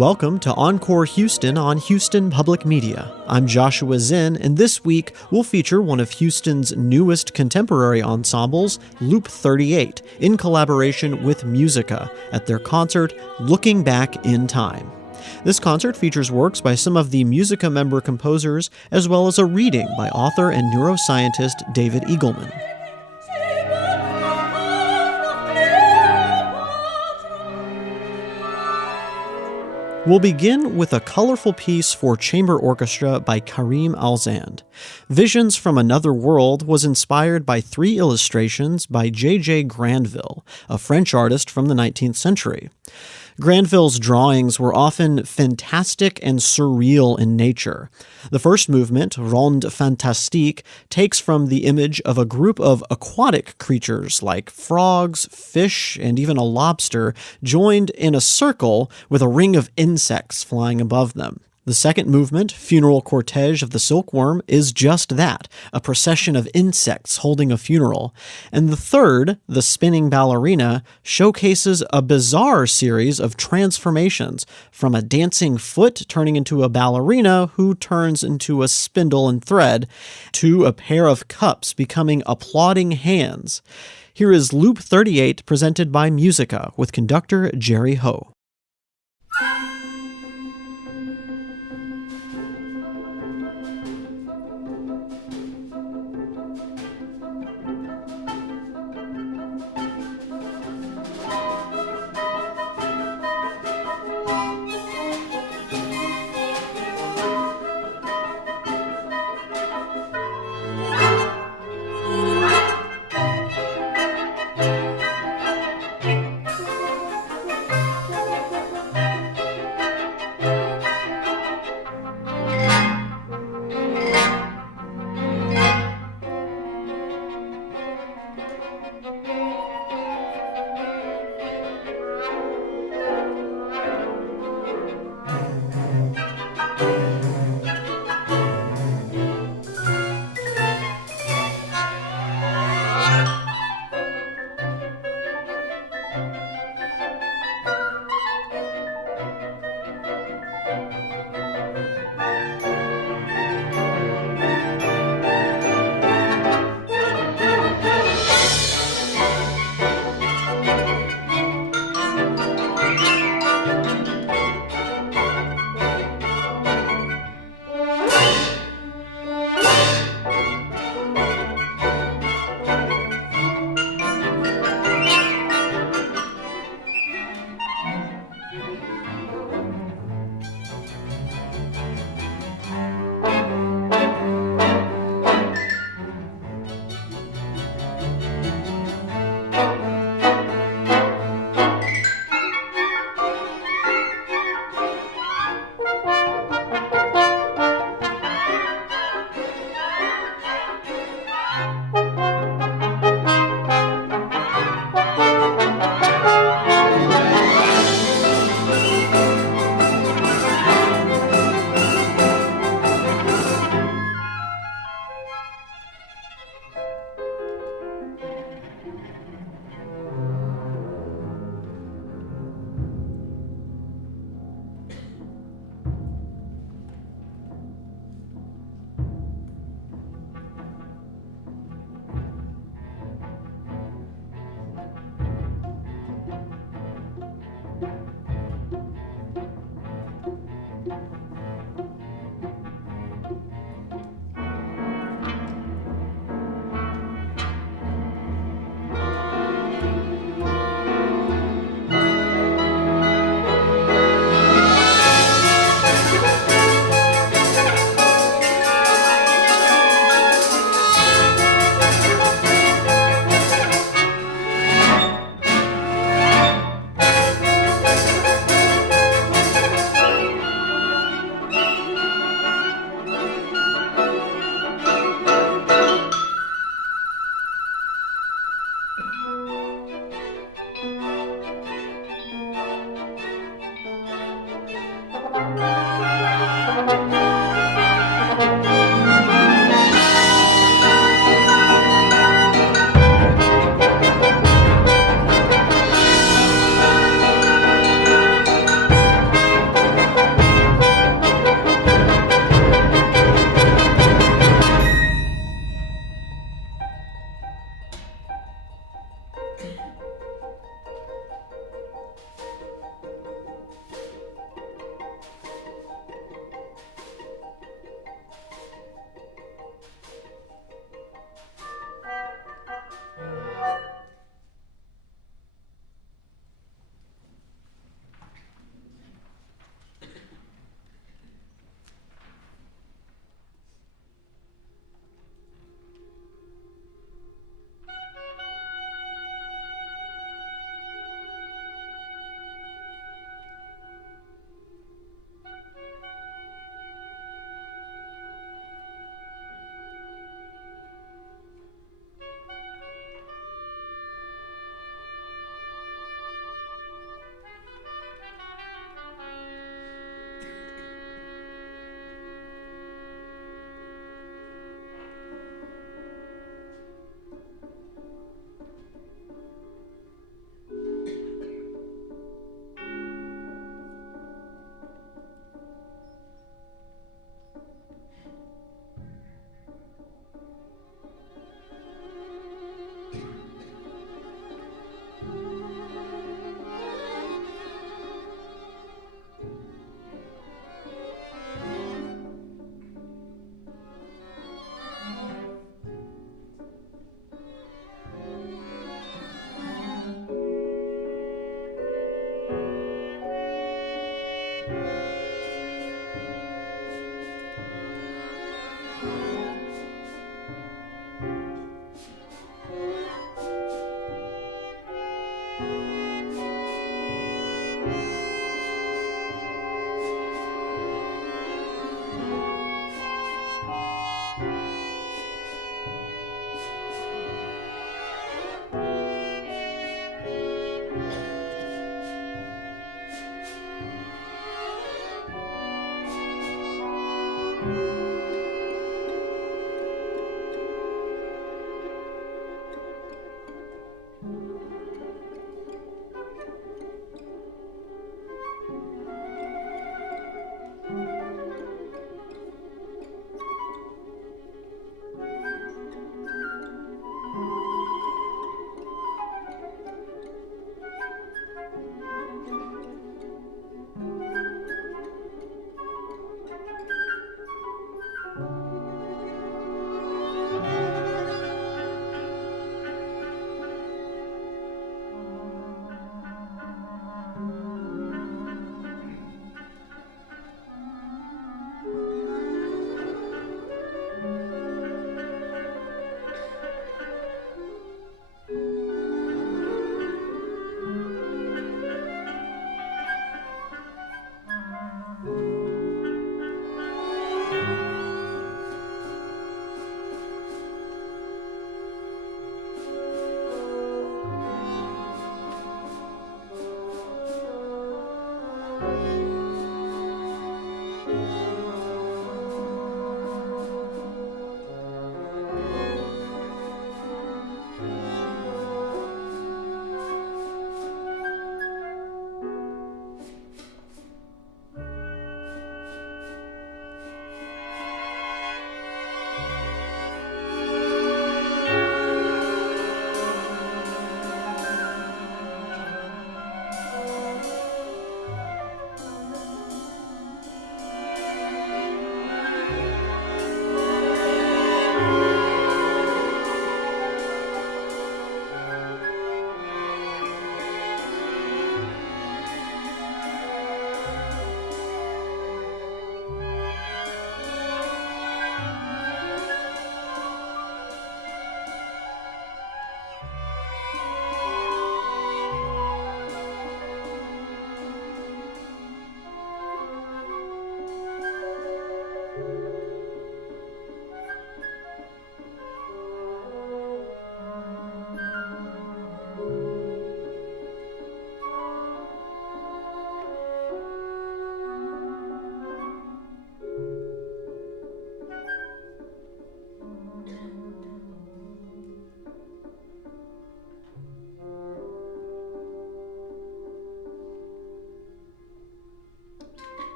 Welcome to Encore Houston on Houston Public Media. I'm Joshua Zinn, and this week we'll feature one of Houston's newest contemporary ensembles, Loop 38, in collaboration with MUSIQA at their concert, Looking Back in Time. This concert features works by some of the MUSIQA member composers, as well as a reading by author and neuroscientist David Eagleman. We'll begin with a colorful piece for chamber orchestra by Karim Al-Zand. Visions from Another World was inspired by 3 illustrations by J.J. Grandville, a French artist from the 19th century. Grandville's drawings were often fantastic and surreal in nature. The first movement, Ronde Fantastique, takes from the image of a group of aquatic creatures like frogs, fish, and even a lobster joined in a circle with a ring of insects flying above them. The second movement, Funeral Cortege of the Silkworm, is just that, a procession of insects holding a funeral. And the third, The Spinning Ballerina, showcases a bizarre series of transformations, from a dancing foot turning into a ballerina who turns into a spindle and thread, to a pair of cups becoming applauding hands. Here is Loop 38 presented by MUSIQA with conductor Jerry Ho.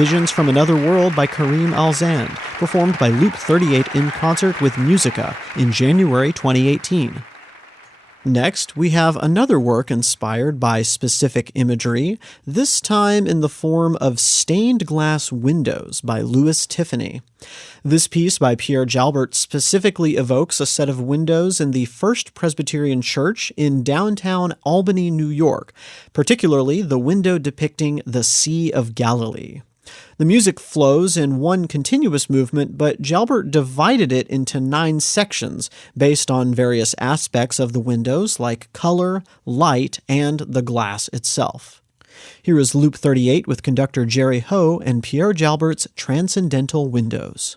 Visions from Another World by Karim Al-Zand, performed by Loop 38 in concert with MUSIQA in January 2018. Next, we have another work inspired by specific imagery, this time in the form of Stained Glass Windows by Louis Tiffany. This piece by Pierre Jalbert specifically evokes a set of windows in the First Presbyterian Church in downtown Albany, New York, particularly the window depicting the Sea of Galilee. The music flows in one continuous movement, but Jalbert divided it into 9 sections based on various aspects of the windows like color, light, and the glass itself. Here is Loop 38 with conductor Jerry Ho and Pierre Jalbert's Transcendental Windows.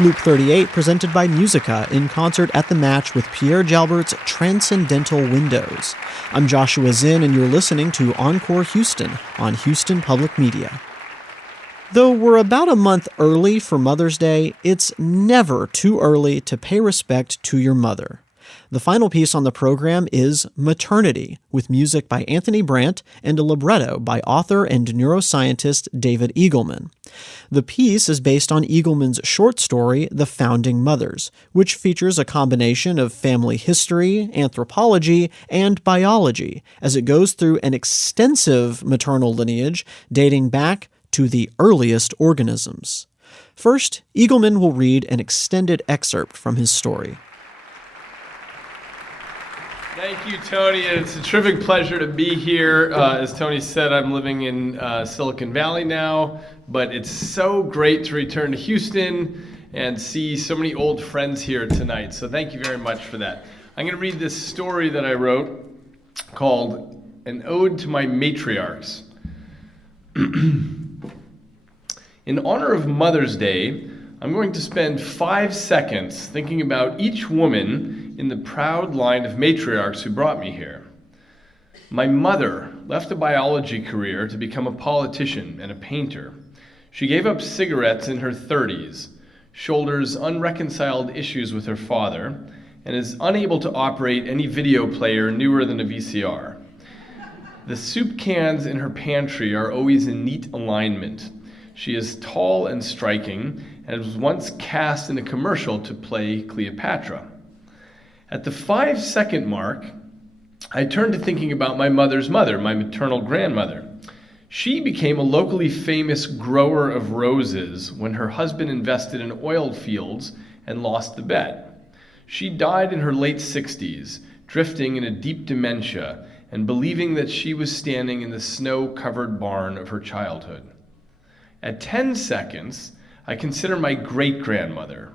Loop 38 presented by MUSIQA in concert at the match with Pierre Jalbert's Transcendental Windows. I'm Joshua Zinn, and you're listening to Encore Houston on Houston Public Media. Though we're about a month early for Mother's Day, it's never too early to pay respect to your mother. The final piece on the program is Maternity, with music by Anthony Brandt and a libretto by author and neuroscientist David Eagleman. The piece is based on Eagleman's short story, The Founding Mothers, which features a combination of family history, anthropology, and biology, as it goes through an extensive maternal lineage dating back to the earliest organisms. First, Eagleman will read an extended excerpt from his story. Thank you, Tony. It's a terrific pleasure to be here. As Tony said, I'm living in Silicon Valley now, but it's so great to return to Houston and see so many old friends here tonight. So thank you very much for that. I'm going to read this story that I wrote called An Ode to My Matriarchs. In honor of Mother's Day, I'm going to spend 5 seconds thinking about each woman in the proud line of matriarchs who brought me here. My mother left a biology career to become a politician and a painter. She gave up cigarettes in her 30s, shoulders unreconciled issues with her father, and is unable to operate any video player newer than a VCR. The soup cans in her pantry are always in neat alignment. She is tall and striking, and was once cast in a commercial to play Cleopatra. At the 5-second mark, I turned to thinking about my mother's mother, my maternal grandmother. She became a locally famous grower of roses when her husband invested in oil fields and lost the bet. She died in her late 60s, drifting in a deep dementia and believing that she was standing in the snow-covered barn of her childhood. At 10 seconds, I consider my great-grandmother.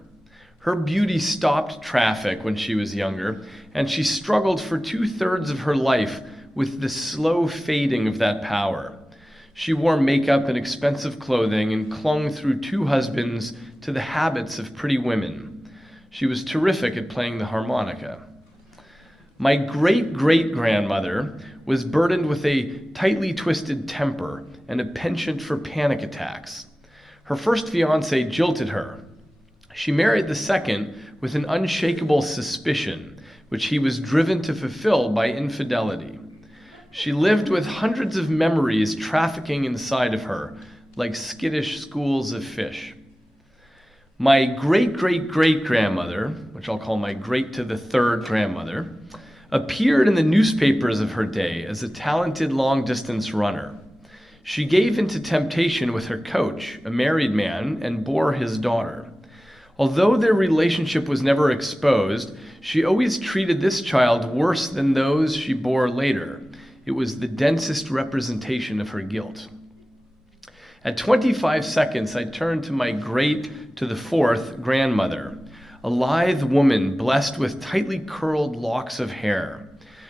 Her beauty stopped traffic when she was younger, and she struggled for 2/3 of her life with the slow fading of that power. She wore makeup and expensive clothing and clung through 2 husbands to the habits of pretty women. She was terrific at playing the harmonica. My great-great-grandmother was burdened with a tightly twisted temper and a penchant for panic attacks. Her first fiancé jilted her. She married the second with an unshakable suspicion, which he was driven to fulfill by infidelity. She lived with hundreds of memories trafficking inside of her, like skittish schools of fish. My great-great-great-grandmother, which I'll call my great to the 3rd grandmother, appeared in the newspapers of her day as a talented long-distance runner. She gave into temptation with her coach, a married man, and bore his daughter. Although their relationship was never exposed, she always treated this child worse than those she bore later. It was the densest representation of her guilt. At 25 seconds, I turned to my great to the 4th grandmother, a lithe woman blessed with tightly curled locks of hair.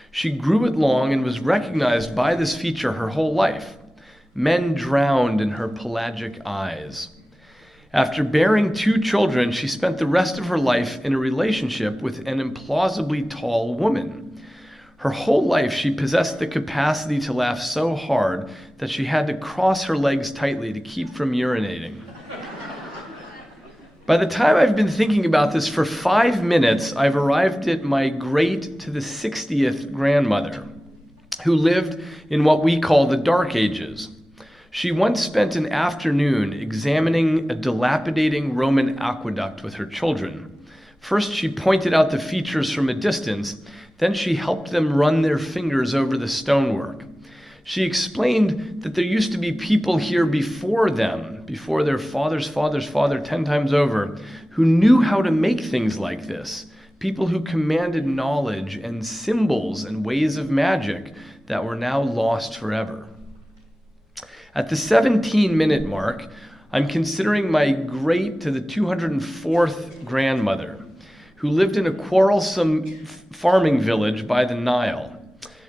She grew it long and was recognized by this feature her whole life. Men drowned in her pelagic eyes. After bearing 2 children, she spent the rest of her life in a relationship with an implausibly tall woman. Her whole life, she possessed the capacity to laugh so hard that she had to cross her legs tightly to keep from urinating. By the time I've been thinking about this for 5 minutes, I've arrived at my great to the 60th grandmother, who lived in what we call the Dark Ages. She once spent an afternoon examining a dilapidating Roman aqueduct with her children. First, she pointed out the features from a distance, then she helped them run their fingers over the stonework. She explained that there used to be people here before them, before their father's father's father 10 times over, who knew how to make things like this, people who commanded knowledge and symbols and ways of magic that were now lost forever. At the 17-minute mark, I'm considering my great to the 204th grandmother, who lived in a quarrelsome farming village by the Nile.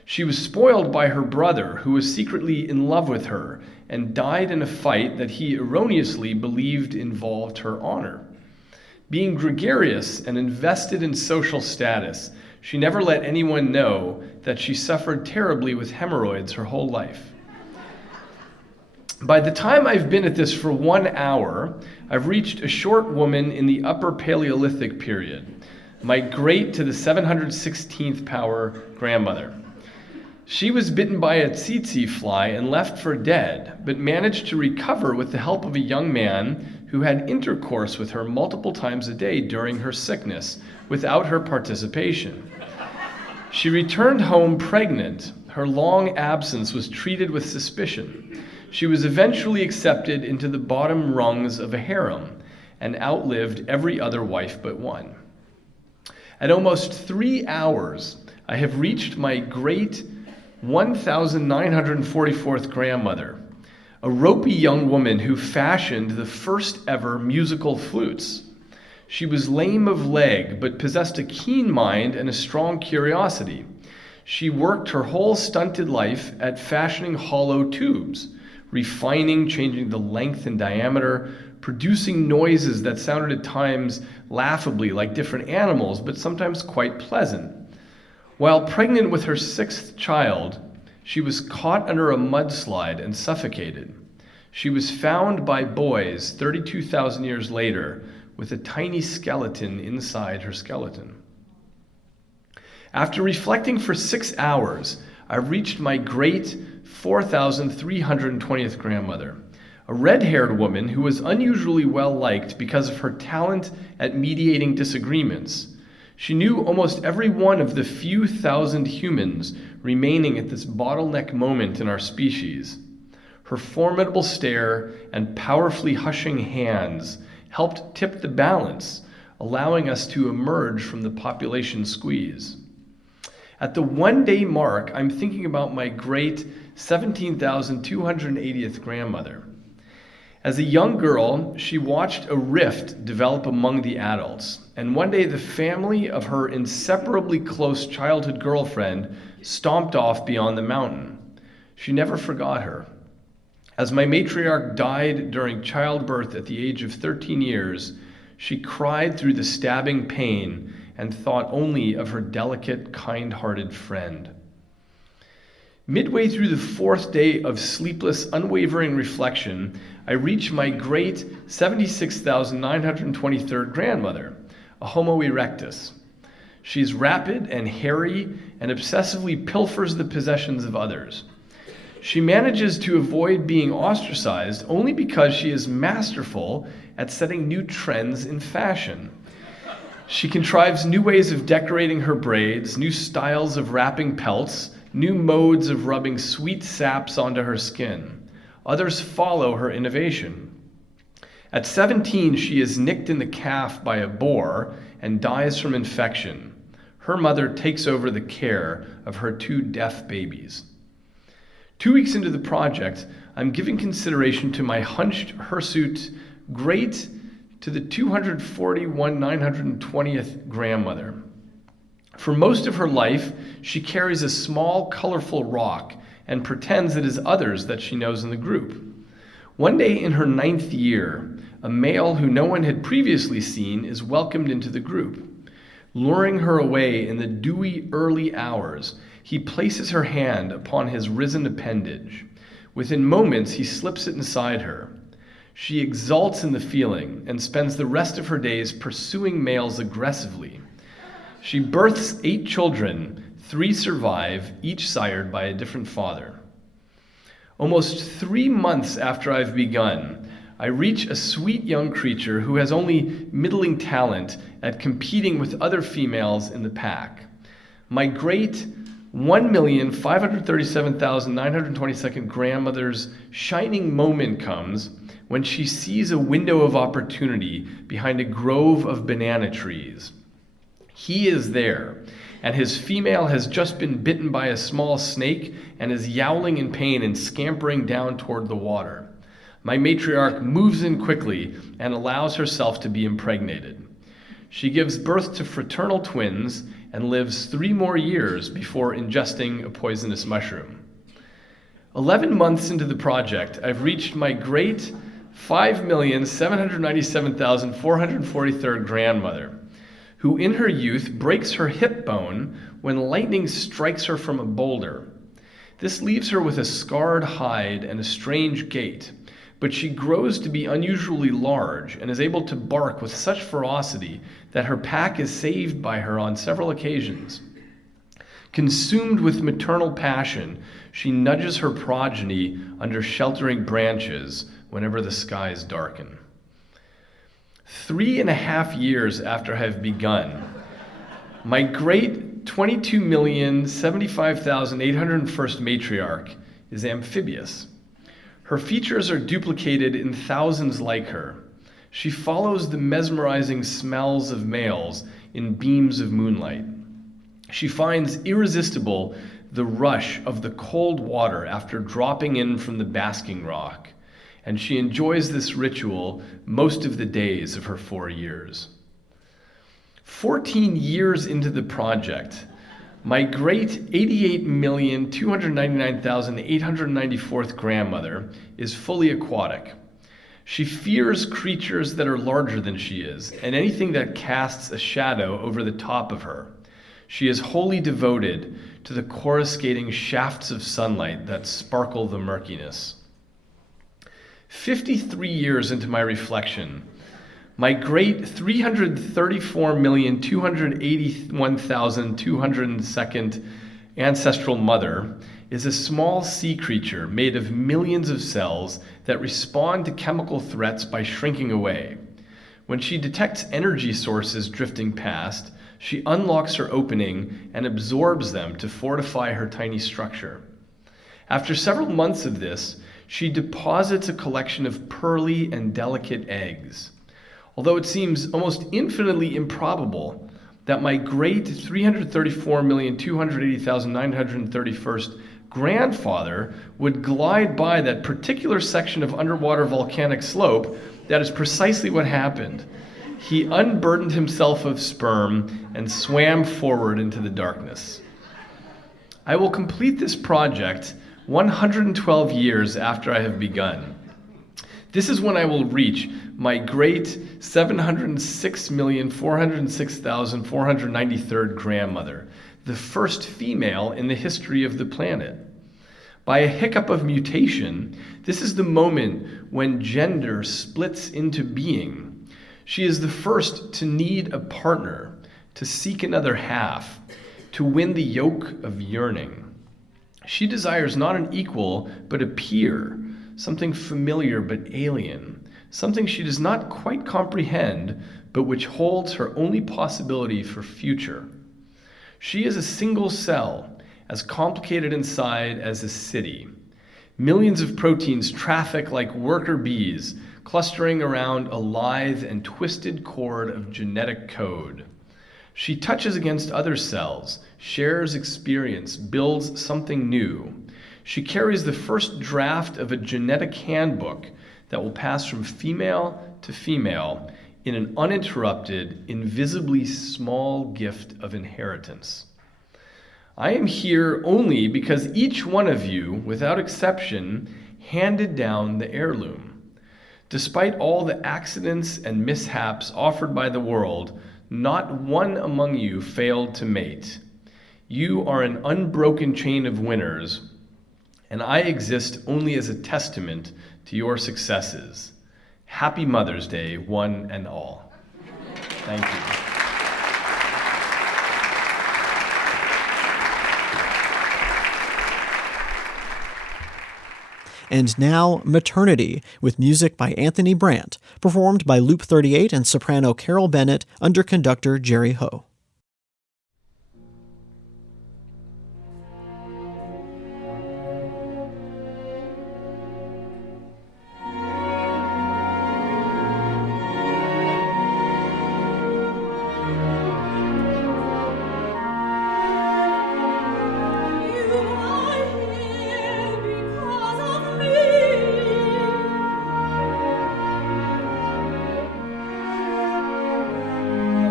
She was spoiled by her brother, who was secretly in love with her, and died in a fight that he erroneously believed involved her honor. Being gregarious and invested in social status, she never let anyone know that she suffered terribly with hemorrhoids her whole life. By the time I've been at this for 1 hour, I've reached a short woman in the Upper Paleolithic period, my great to the 716th power grandmother. She was bitten by a tsetse fly and left for dead, but managed to recover with the help of a young man who had intercourse with her multiple times a day during her sickness, without her participation. She returned home pregnant. Her long absence was treated with suspicion. She was eventually accepted into the bottom rungs of a harem and outlived every other wife but one. At almost 3 hours, I have reached my great 1944th grandmother, a ropey young woman who fashioned the first ever musical flutes. She was lame of leg, but possessed a keen mind and a strong curiosity. She worked her whole stunted life at fashioning hollow tubes, refining, changing the length and diameter, producing noises that sounded at times laughably like different animals, but sometimes quite pleasant. While pregnant with her 6th child, she was caught under a mudslide and suffocated. She was found by boys 32,000 years later with a tiny skeleton inside her skeleton. After reflecting for 6 hours, I reached my great 4,320th grandmother, a red-haired woman who was unusually well-liked because of her talent at mediating disagreements. She knew almost every one of the few thousand humans remaining at this bottleneck moment in our species. Her formidable stare and powerfully hushing hands helped tip the balance, allowing us to emerge from the population squeeze. At the 1-day mark, I'm thinking about my great 17,280th grandmother. As a young girl, she watched a rift develop among the adults, and one day the family of her inseparably close childhood girlfriend stomped off beyond the mountain. She never forgot her. As my matriarch died during childbirth at the age of 13 years, she cried through the stabbing pain and thought only of her delicate, kind-hearted friend. Midway through the 4th day of sleepless, unwavering reflection, I reach my great 76,923rd grandmother, a Homo erectus. She's rapid and hairy and obsessively pilfers the possessions of others. She manages to avoid being ostracized only because she is masterful at setting new trends in fashion. She contrives new ways of decorating her braids, new styles of wrapping pelts, new modes of rubbing sweet saps onto her skin. Others follow her innovation. At 17, she is nicked in the calf by a boar and dies from infection. Her mother takes over the care of her 2 deaf babies. 2 weeks into the project, I'm giving consideration to my hunched hirsute great to the 241,920th grandmother. For most of her life, she carries a small, colorful rock and pretends it is others that she knows in the group. One day in her 9th year, a male who no one had previously seen is welcomed into the group. Luring her away in the dewy early hours, he places her hand upon his risen appendage. Within moments, he slips it inside her. She exults in the feeling and spends the rest of her days pursuing males aggressively. She births 8 children, 3 survive, each sired by a different father. Almost 3 months after I've begun, I reach a sweet young creature who has only middling talent at competing with other females in the pack. My great 1,537,922nd grandmother's shining moment comes when she sees a window of opportunity behind a grove of banana trees. He is there, and his female has just been bitten by a small snake and is yowling in pain and scampering down toward the water. My matriarch moves in quickly and allows herself to be impregnated. She gives birth to fraternal twins and lives 3 more years before ingesting a poisonous mushroom. 11 months into the project, I've reached my great 5,797,443rd grandmother, who in her youth breaks her hip bone when lightning strikes her from a boulder. This leaves her with a scarred hide and a strange gait, but she grows to be unusually large and is able to bark with such ferocity that her pack is saved by her on several occasions. Consumed with maternal passion, she nudges her progeny under sheltering branches whenever the skies darken. 3.5 years after I have begun, my great 22,075,801st matriarch is amphibious. Her features are duplicated in thousands like her. She follows the mesmerizing smells of males in beams of moonlight. She finds irresistible the rush of the cold water after dropping in from the basking rock, and she enjoys this ritual most of the days of her 4 years. 14 years into the project, My great 88,299,894th grandmother is fully aquatic. She fears creatures that are larger than she is, and anything that casts a shadow over the top of her. She is wholly devoted to the coruscating shafts of sunlight that sparkle the murkiness. 53 years into my reflection, my great 334,281,202nd ancestral mother is a small sea creature made of millions of cells that respond to chemical threats by shrinking away. When she detects energy sources drifting past, she unlocks her opening and absorbs them to fortify her tiny structure. After several months of this, she deposits a collection of pearly and delicate eggs. Although it seems almost infinitely improbable that my great 334,280,931st grandfather would glide by that particular section of underwater volcanic slope, that is precisely what happened. He unburdened himself of sperm and swam forward into the darkness. I will complete this project 112 years after I have begun. This is when I will reach my great 706,406,493rd grandmother, the first female in the history of the planet. By a hiccup of mutation, this is the moment when gender splits into being. She is the first to need a partner, to seek another half, to win the yoke of yearning. She desires not an equal, but a peer, something familiar but alien, something she does not quite comprehend, but which holds her only possibility for future. She is a single cell, as complicated inside as a city. Millions of proteins traffic like worker bees, clustering around a lithe and twisted cord of genetic code. She touches against other cells, shares experience, builds something new. She carries the first draft of a genetic handbook that will pass from female to female in an uninterrupted, invisibly small gift of inheritance. I am here only because each one of you, without exception, handed down the heirloom. Despite all the accidents and mishaps offered by the world, not one among you failed to mate. You are an unbroken chain of winners, and I exist only as a testament to your successes. Happy Mother's Day, one and all. Thank you. And now, Maternity, with music by Anthony Brandt, performed by Loop 38 and soprano Carol Bennett under conductor Jerry Ho.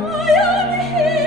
I am here.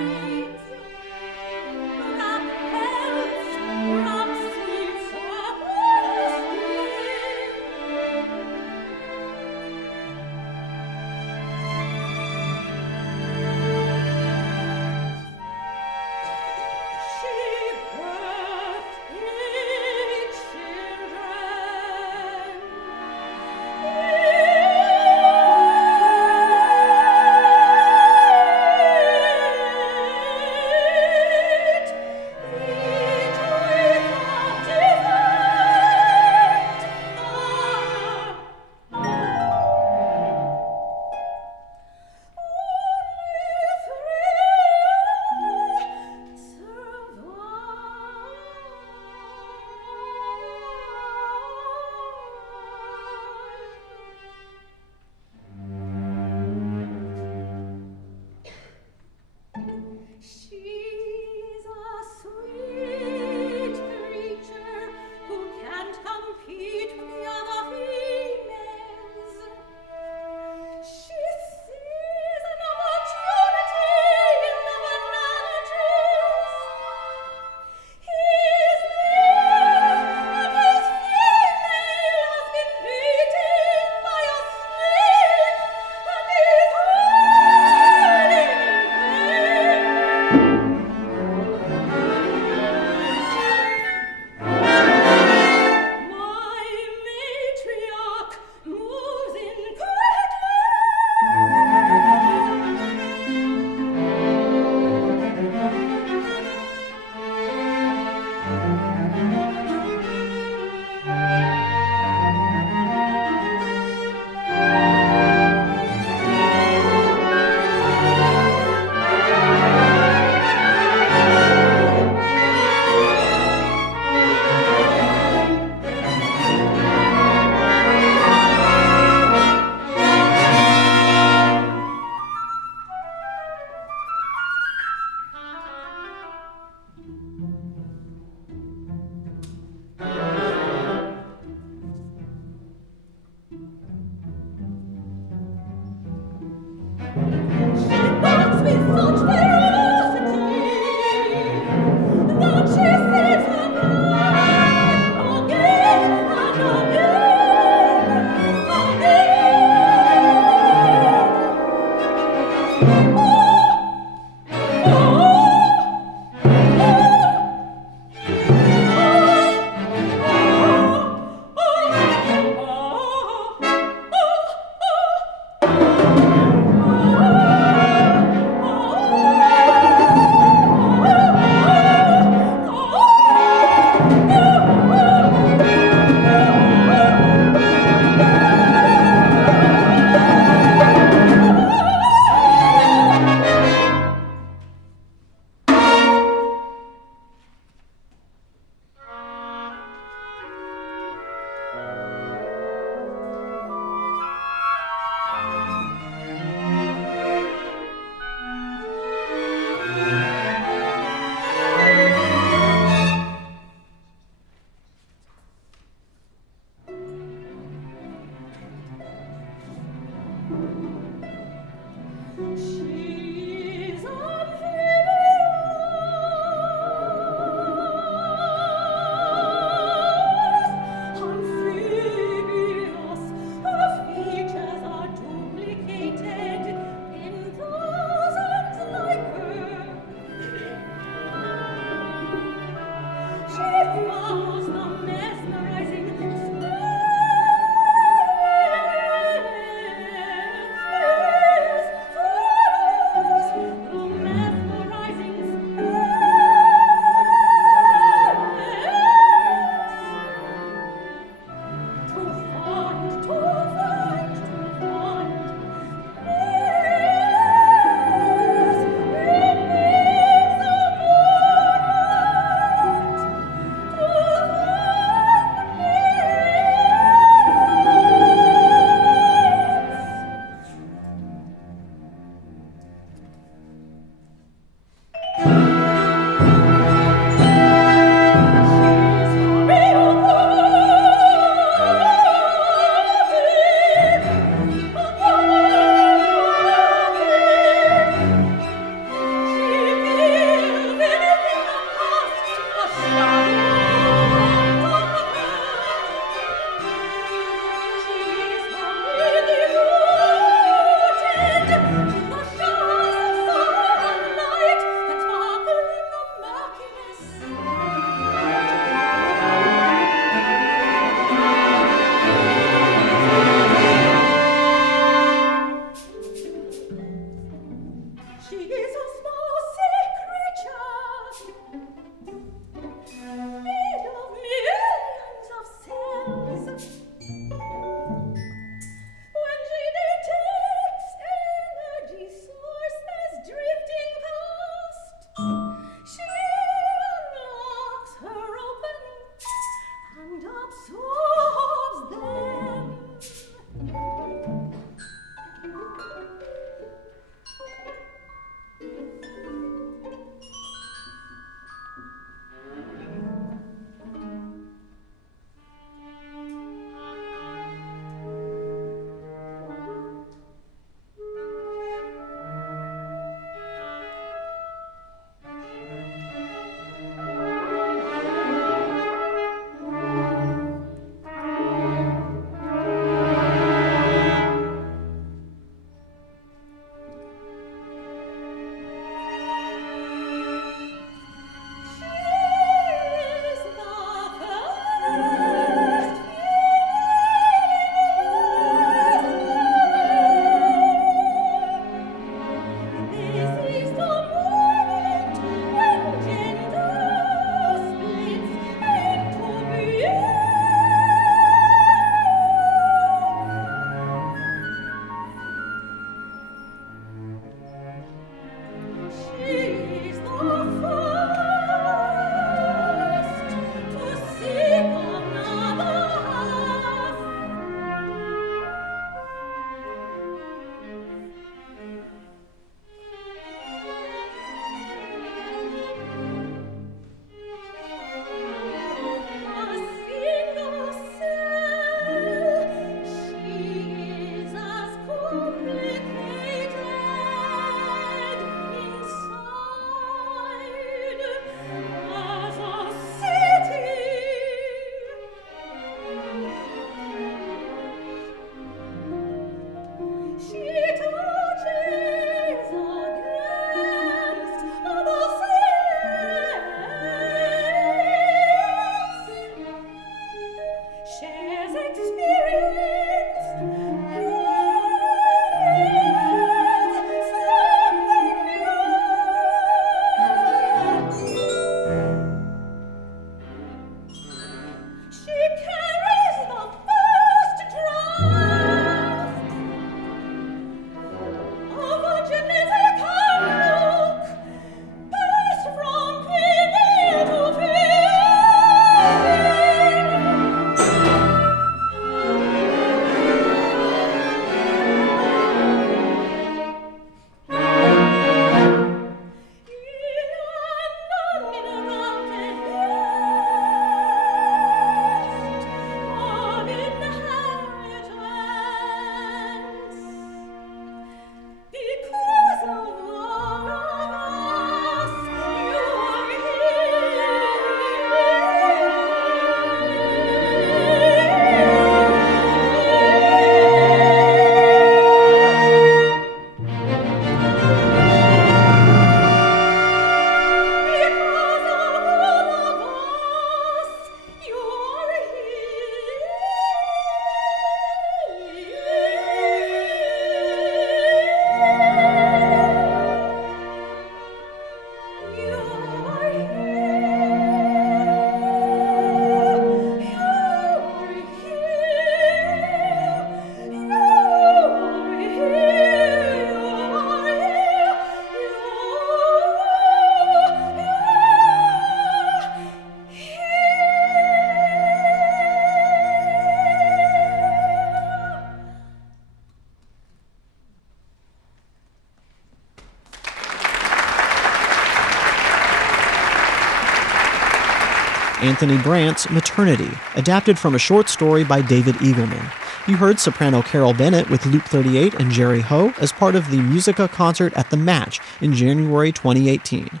Anthony Brandt's Maternity, adapted from a short story by David Eagleman. You heard soprano Carol Bennett with Loop 38 and Jerry Ho as part of the MUSIQA concert at the Match in January 2018.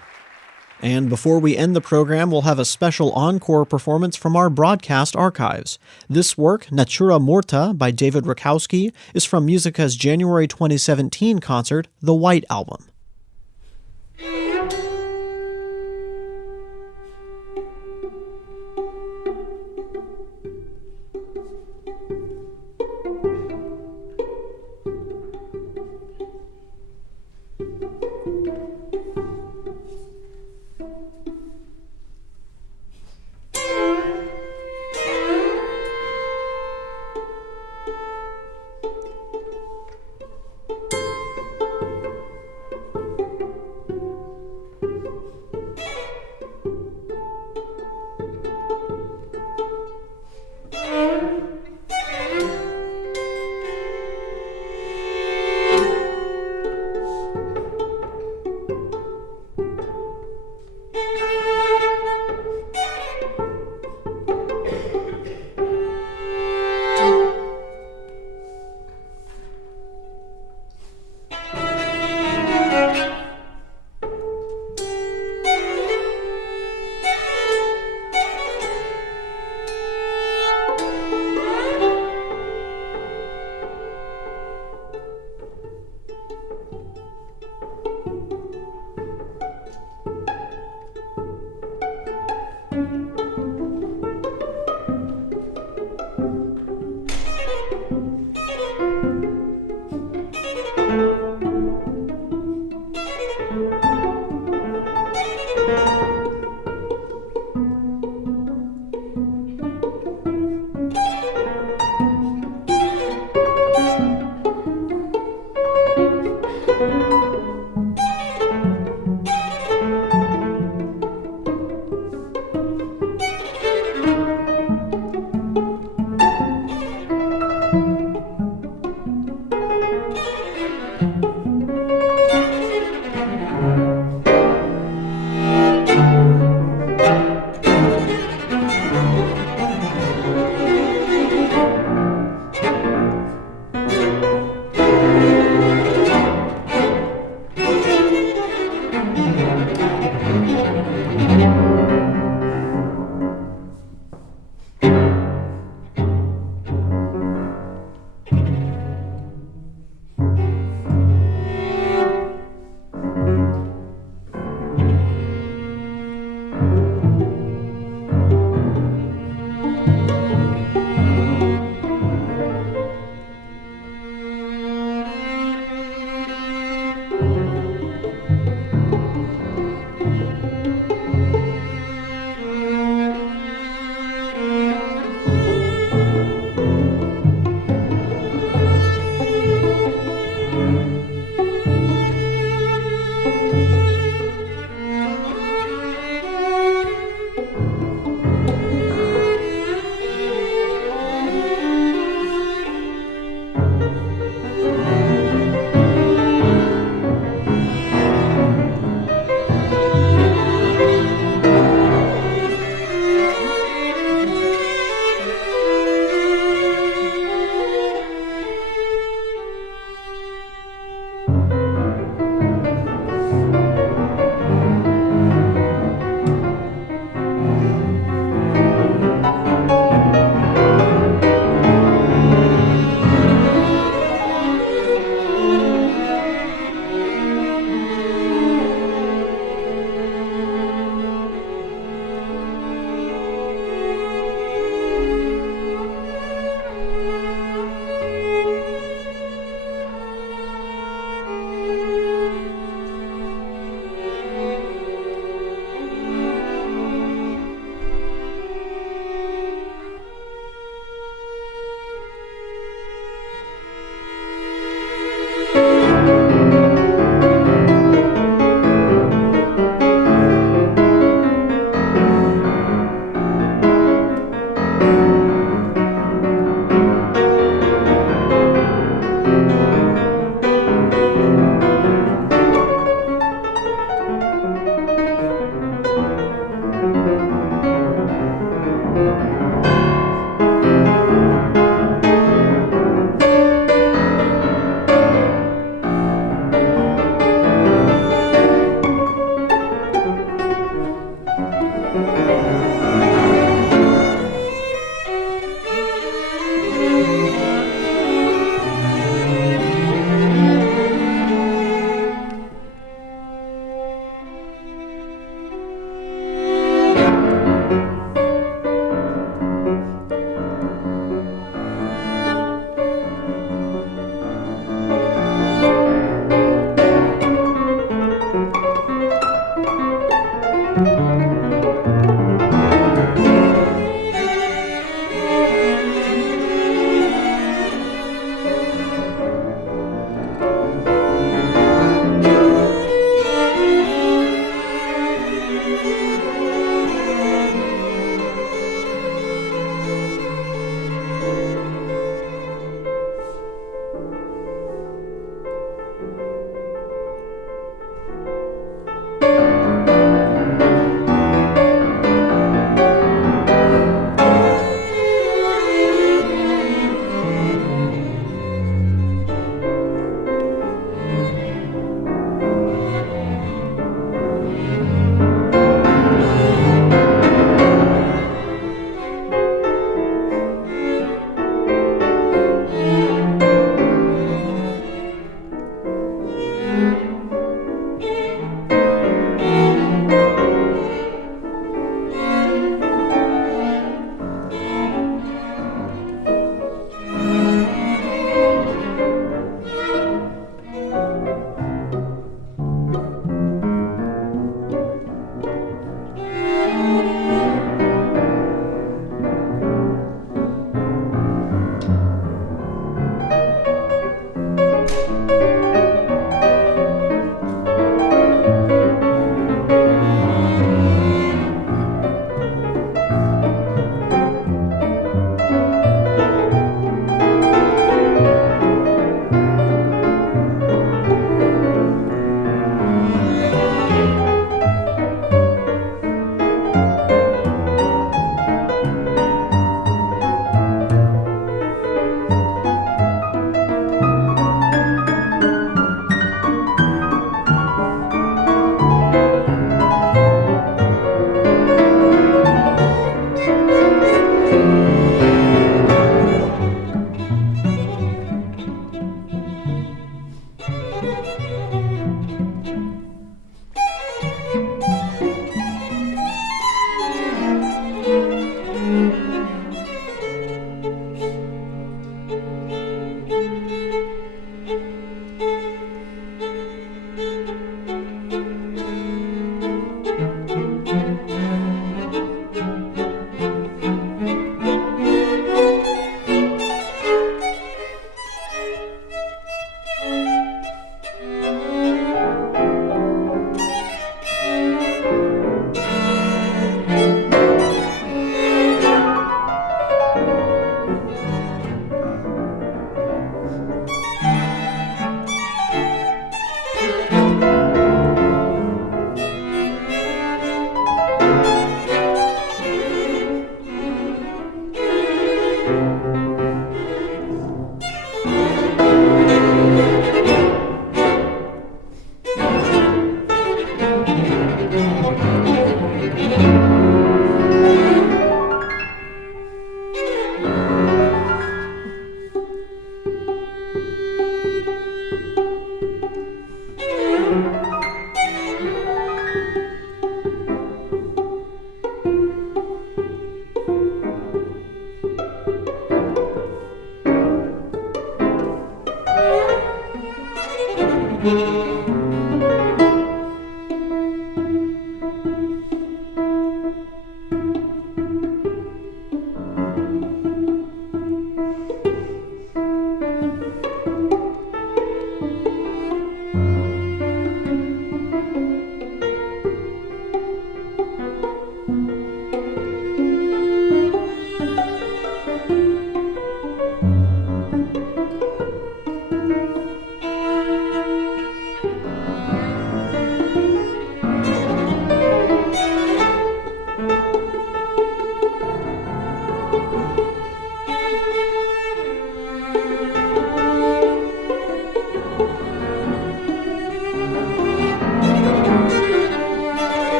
And before we end the program, we'll have a special encore performance from our broadcast archives. This work, Natura Morta by David Rakowski, is from MUSIQA's January 2017 concert, The White Album.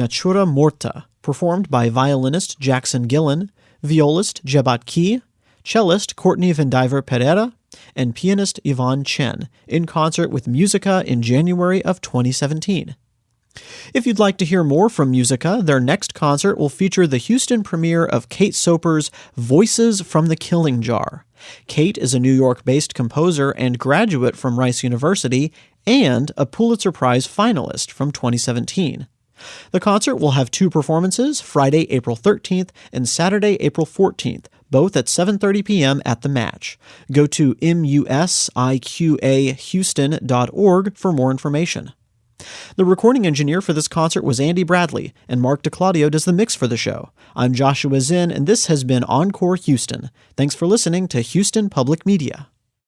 Natura Morta, performed by violinist Jackson Gillen, violist Jebat Key, cellist Courtney Vandiver Pereira, and pianist Yvonne Chen, in concert with MUSIQA in January of 2017. If you'd like to hear more from MUSIQA, their next concert will feature the Houston premiere of Kate Soper's Voices from the Killing Jar. Kate is a New York-based composer and graduate from Rice University and a Pulitzer Prize finalist from 2017. The concert will have two performances, Friday, April 13th and Saturday, April 14th, both at 7:30 p.m. at the Match. Go to musiqahouston.org for more information. The recording engineer for this concert was Andy Bradley, and Mark DeClaudio does the mix for the show. I'm Joshua Zinn, and this has been Encore Houston. Thanks for listening to Houston Public Media.